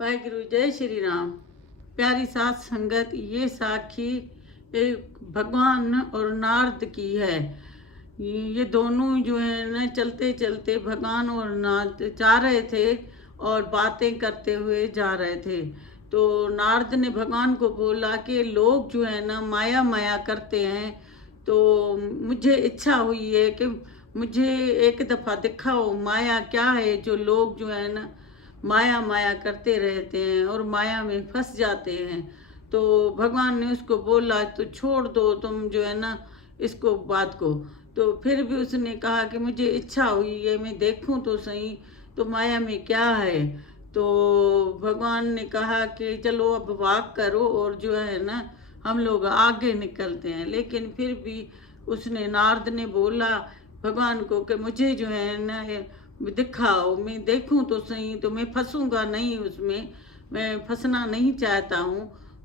वाहिगुरु जय श्री राम। प्यारी सात संगत, ये साखी एक भगवान और नारद की है। ये दोनों जो है ना चलते चलते भगवान और नारद जा रहे थे और बातें करते हुए जा रहे थे। तो नारद ने भगवान को बोला कि लोग जो है ना माया माया करते हैं, तो मुझे इच्छा हुई है कि मुझे एक दफ़ा दिखाओ माया क्या है, जो लोग जो है ना माया माया करते रहते हैं और माया में फंस जाते हैं। तो भगवान ने उसको बोला तो छोड़ दो तुम जो है ना इसको बात को। तो फिर भी उसने कहा कि मुझे इच्छा हुई है, मैं देखूं तो सही तो माया में क्या है। तो भगवान ने कहा कि चलो अब वाक करो और जो है ना हम लोग आगे निकलते हैं। लेकिन फिर भी उसने नारद ने बोला भगवान को कि मुझे जो है ना दिखाओ, मैं देखूं तो सही, तो मैं फंसूंगा नहीं उसमें। मैं फंसना नहीं चाहता हूँ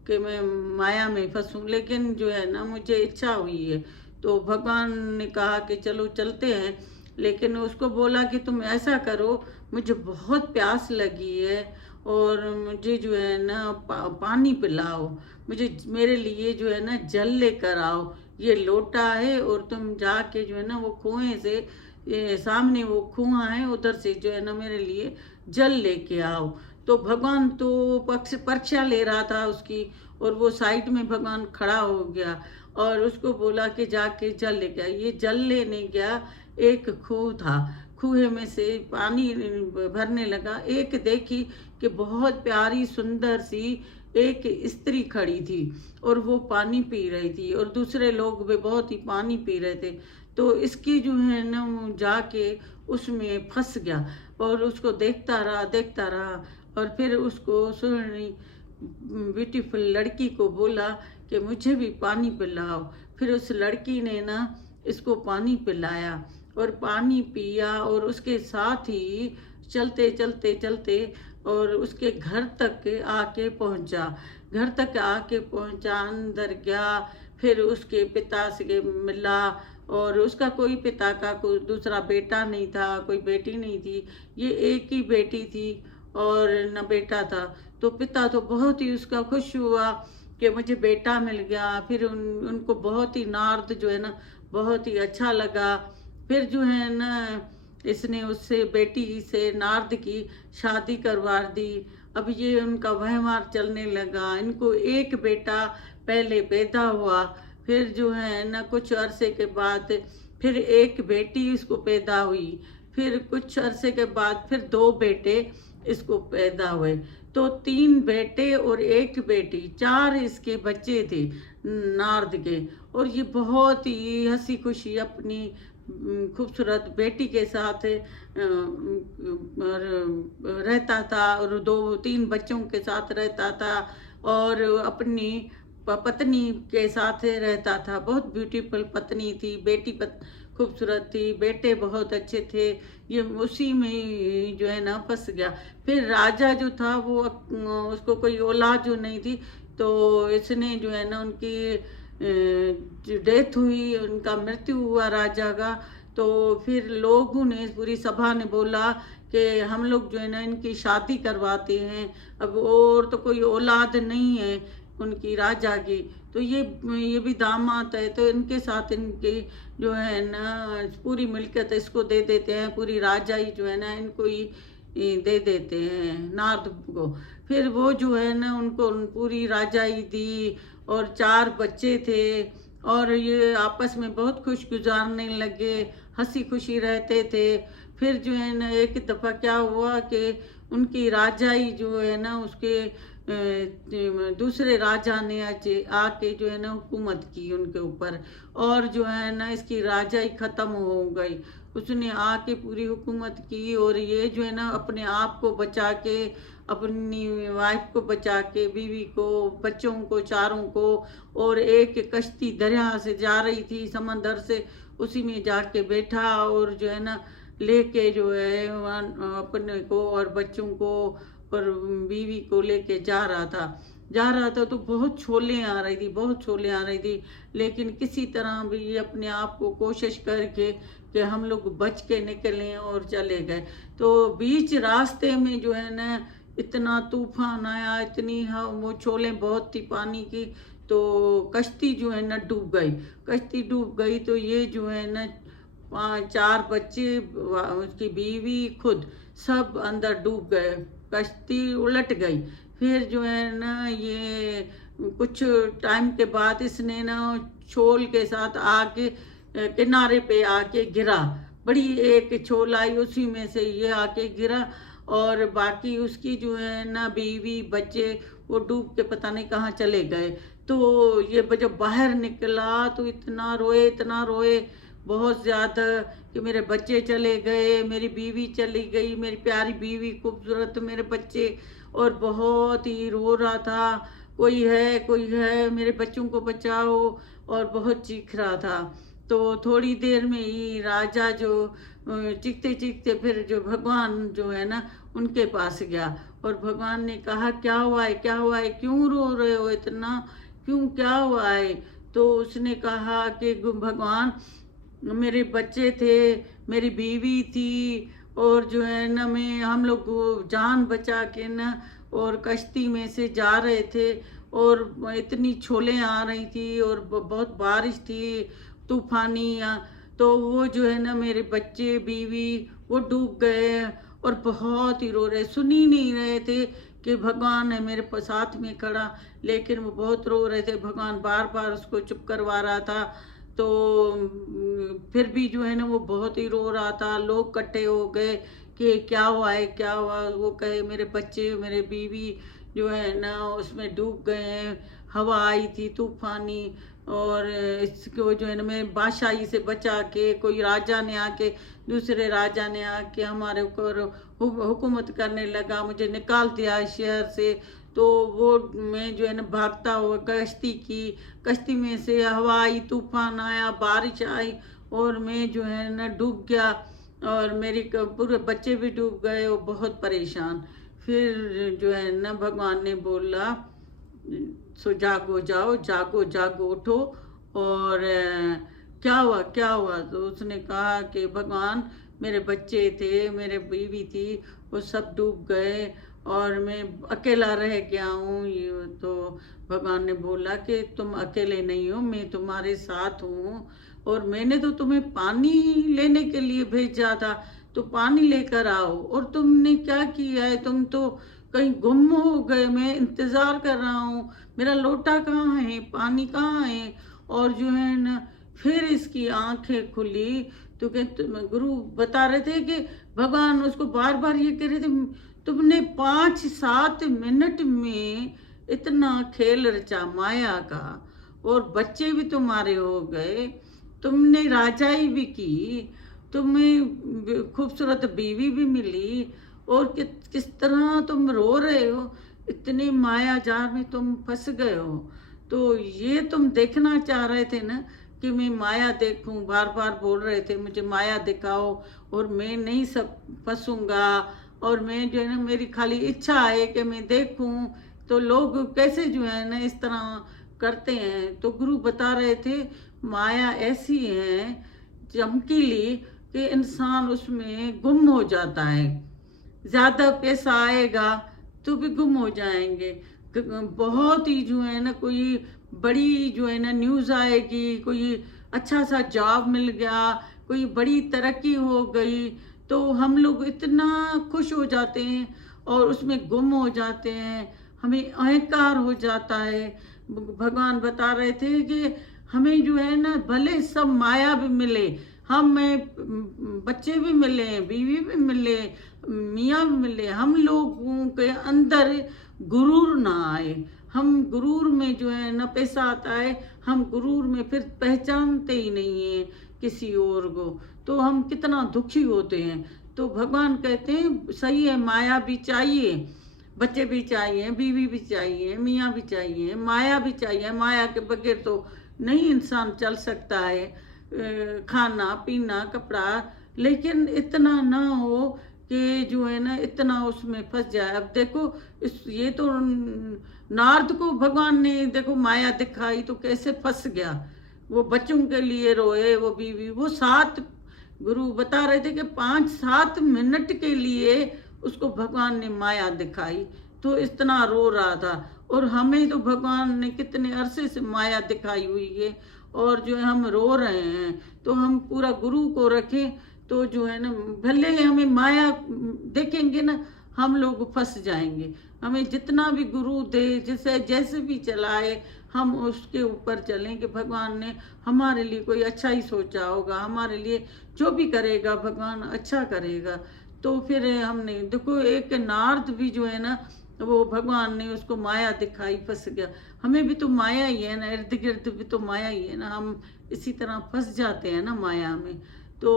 कि मैं माया में फंसूं, लेकिन जो है ना मुझे इच्छा हुई है। तो भगवान ने कहा कि चलो चलते हैं। लेकिन उसको बोला कि तुम ऐसा करो, मुझे बहुत प्यास लगी है और मुझे जो है ना पानी पिलाओ, मुझे मेरे लिए जो है ना जल लेकर आओ। ये लोटा है और तुम जाके जो है ना वो कुएं से, ये सामने वो कुआं है, उधर से जो है ना मेरे लिए जल लेके आओ। तो भगवान तो पक्ष परीक्षा ले रहा था उसकी, और वो साइड में भगवान खड़ा हो गया और उसको बोला कि जाके जल लेके आ। ये जल लेने गया, एक खूह था, खूह में से पानी भरने लगा। एक देखी कि बहुत प्यारी सुंदर सी एक स्त्री खड़ी थी और वो पानी पी रही थी, और दूसरे लोग भी बहुत ही पानी पी रहे थे। तो इसकी जो है ना वो जाके उसमें फंस गया और उसको देखता रहा। और फिर उसको सुननी ब्यूटीफुल लड़की को बोला कि मुझे भी पानी पिलाओ। फिर उस लड़की ने ना इसको पानी पिलाया और पानी पिया, और उसके साथ ही चलते चलते चलते और उसके घर तक आके पहुंचा। घर तक आके पहुंचा, अंदर गया, फिर उसके पिता से मिला। और उसका कोई पिता का कोई दूसरा बेटा नहीं था, कोई बेटी नहीं थी, ये एक ही बेटी थी और न बेटा था। तो पिता तो बहुत ही उसका खुश हुआ कि मुझे बेटा मिल गया। फिर उनको बहुत ही नारद जो है ना बहुत ही अच्छा लगा। फिर जो है ना इसने उससे बेटी से नारद की शादी करवा दी। अब ये उनका व्यवहार चलने लगा। इनको एक बेटा पहले पैदा हुआ, फिर जो है ना कुछ अरसे के बाद फिर एक बेटी इसको पैदा हुई, फिर कुछ अरसे के बाद फिर दो बेटे इसको पैदा हुए। तो तीन बेटे और एक बेटी, चार इसके बच्चे थे नारद के। और ये बहुत ही हंसी खुशी अपनी खूबसूरत बेटी के साथ रहता था और दो तीन बच्चों के साथ रहता था और अपनी पत्नी के साथ रहता था। बहुत ब्यूटीफुल पत्नी थी, बेटी खूबसूरत थी, बेटे बहुत अच्छे थे। ये उसी में जो है ना फंस गया। फिर राजा जो था वो उसको कोई औलाद जो नहीं थी, तो इसने जो है ना उनकी जो डेथ हुई, उनका मृत्यु हुआ राजा का। तो फिर लोगों ने, पूरी सभा ने बोला कि हम लोग जो है ना इनकी शादी करवाते हैं। अब और तो कोई औलाद नहीं है उनकी राजा की, तो ये भी दामाद है, तो इनके साथ इनके जो है ना पूरी मिल्कियत इसको दे देते हैं, पूरी राजाई जो है ना इनको ही दे देते हैं नारद को। फिर वो जो है ना उनको पूरी राजाई दी और चार बच्चे थे और ये आपस में बहुत खुश गुजारने लगे, हंसी खुशी रहते थे। फिर जो है ना एक दफ़ा क्या हुआ कि उनकी राजाई जो है ना उसके दूसरे राजा ने आके जो है ना हुकूमत की उनके ऊपर, और जो है ना इसकी राजाई ख़त्म हो गई। उसने आके पूरी हुकूमत की और ये जो है ना अपने आप को बचा के, अपनी वाइफ को बचा के, बीवी को, बच्चों को, चारों को, और एक कश्ती दरिया से जा रही थी समंदर से, उसी में जाके बैठा और जो है ना लेके जो है अपने को और बच्चों को और बीवी को लेके जा रहा था तो बहुत छोले आ रही थी, बहुत छोले आ रही थी। लेकिन किसी तरह भी अपने आप को कोशिश करके कि हम लोग बच के निकलें और चले गए। तो बीच रास्ते में जो है ना इतना तूफान आया, इतनी वो छोलें बहुत थी पानी की, तो कश्ती जो है ना डूब गई। कश्ती डूब गई तो ये जो है ना 4 बच्चे, उसकी बीवी, खुद सब अंदर डूब गए, कश्ती उलट गई। फिर जो है ना ये कुछ टाइम के बाद इसने ना छोल के साथ आके किनारे पे आके गिरा, बड़ी एक छोल आई, उसी में से ये आके गिरा। और बाकी उसकी जो है ना बीवी बच्चे वो डूब के पता नहीं कहाँ चले गए। तो ये जब बाहर निकला तो इतना रोए, इतना रोए बहुत ज़्यादा, कि मेरे बच्चे चले गए, मेरी बीवी चली गई, मेरी प्यारी बीवी खूबसूरत, मेरे बच्चे। और बहुत ही रो रहा था, कोई है मेरे बच्चों को बचाओ, और बहुत चीख रहा था। तो थोड़ी देर में ही राजा जो चीखते चीखते फिर जो भगवान जो है ना उनके पास गया, और भगवान ने कहा क्या हुआ है, क्या हुआ है, क्यों रो रहे हो इतना, क्यों, क्या हुआ है? तो उसने कहा कि भगवान, मेरे बच्चे थे, मेरी बीवी थी, और जो है ना हम लोग जान बचा के ना और कश्ती में से जा रहे थे, और इतनी छोलें आ रही थी और बहुत बारिश थी तूफानी, तो वो जो है ना मेरे बच्चे बीवी वो डूब गए, और बहुत ही रो रहे, सुन ही नहीं रहे थे कि भगवान है मेरे साथ में खड़ा, लेकिन वो बहुत रो रहे थे। भगवान बार बार उसको चुप करवा रहा था। तो फिर भी जो है ना वो बहुत ही रो रहा था। लोग इकट्ठे हो गए कि क्या हुआ है, क्या हुआ। वो कहे मेरे बच्चे, मेरे बीवी जो है ना उसमें डूब गए हैं, हवा आई थी तूफानी, और इसको जो है ना मैं बादशाही से बचा के, कोई राजा ने आके, दूसरे राजा ने आके हमारे ऊपर हुकूमत करने लगा, मुझे निकाल दिया शहर से। तो वो मैं जो है ना भागता हुआ कश्ती में से हवा आई, तूफान आया, बारिश आई, और मैं जो है ना डूब गया, और मेरी पूरे बच्चे भी डूब गए, और बहुत परेशान। फिर जो है ना भगवान ने बोला, सो जागो, जाओ, जागो जागो, उठो। और क्या हुआ, क्या हुआ? तो उसने कहा कि भगवान, मेरे बच्चे थे, मेरे बीवी थी, वो सब डूब गए, और मैं अकेला रह गया हूँ। ये तो भगवान ने बोला कि तुम अकेले नहीं हो, मैं तुम्हारे साथ हूँ, और मैंने तो तुम्हें पानी लेने के लिए भेजा था, तो पानी लेकर आओ। और तुमने क्या किया है, तुम तो कहीं गुम हो गए, मैं इंतज़ार कर रहा हूँ, मेरा लोटा कहाँ है, पानी कहाँ है? और जो है ना फिर इसकी आंखें खुली, तो गुरु बता रहे थे कि भगवान उसको बार बार ये कह रहे थे, तुमने 5-7 मिनट में इतना खेल रचा माया का, और बच्चे भी तुम्हारे हो गए, तुमने राजाई भी की, तुम्हें खूबसूरत बीवी भी मिली, और किस तरह तुम रो रहे हो, इतने माया जाल में तुम फंस गए हो। तो ये तुम देखना चाह रहे थे ना कि मैं माया देखूं, बार बार बोल रहे थे मुझे माया दिखाओ, और मैं नहीं सब फंसूंगा, और मैं जो है ना मेरी खाली इच्छा है कि मैं देखूं, तो लोग कैसे जो है ना इस तरह करते हैं। तो गुरु बता रहे थे माया ऐसी है चमकीली कि इंसान उसमें गुम हो जाता है, ज़्यादा पैसा आएगा तो भी गुम हो जाएंगे। बहुत ही जो है ना कोई बड़ी जो है ना न्यूज़ आएगी, कोई अच्छा सा जॉब मिल गया, कोई बड़ी तरक्की हो गई, तो हम लोग इतना खुश हो जाते हैं और उसमें गुम हो जाते हैं, हमें अहंकार हो जाता है। भगवान बता रहे थे कि हमें जो है ना भले सब माया भी मिले, हमें बच्चे भी मिले, बीवी भी मिले, मियाँ भी मिले, हम लोगों के अंदर गुरूर ना आए। हम गुरूर में जो है ना पैसा आता है, हम गुरूर में फिर पहचानते ही नहीं है किसी और को, तो हम कितना दुखी होते हैं। तो भगवान कहते हैं सही है, माया भी चाहिए, बच्चे भी चाहिए, बीवी भी चाहिए, मियाँ भी चाहिए, माया भी चाहिए। माया के बगैर तो नहीं इंसान चल सकता है, खाना पीना कपड़ा, लेकिन इतना ना हो कि जो है ना इतना उसमें फंस जाए। अब देखो ये तो नारद को भगवान ने देखो माया दिखाई तो कैसे फंस गया, वो बच्चों के लिए रोए, वो बीवी, वो 7, गुरु बता रहे थे कि 5-7 मिनट के लिए उसको भगवान ने माया दिखाई, तो इतना रो रहा था। और हमें तो भगवान ने कितने अरसे से माया दिखाई हुई है, और जो है हम रो रहे हैं, तो हम पूरा गुरु को रखें, तो जो है ना, भले ही हमें माया देखेंगे ना, हम लोग फंस जाएंगे। हमें जितना भी गुरु दे, जिसे जैसे भी चलाए, हम उसके ऊपर चलें कि भगवान ने हमारे लिए कोई अच्छा ही सोचा होगा, हमारे लिए जो भी करेगा भगवान अच्छा करेगा। तो फिर हमने देखो, एक नारद भी जो है ना, वो भगवान ने उसको माया दिखाई, फंस गया। हमें भी तो माया ही है ना, इर्द गिर्द भी तो माया ही है ना, हम इसी तरह फंस जाते हैं ना माया में। तो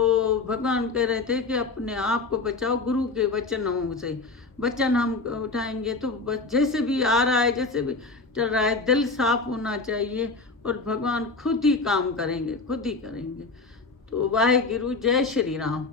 भगवान कह रहे थे कि अपने आप को बचाओ गुरु के वचनों से। वचन हम उठाएंगे तो जैसे भी आ रहा है, जैसे भी चल रहा है, दिल साफ होना चाहिए, और भगवान खुद ही काम करेंगे, खुद ही करेंगे। तो वाहे गुरु, जय श्री राम।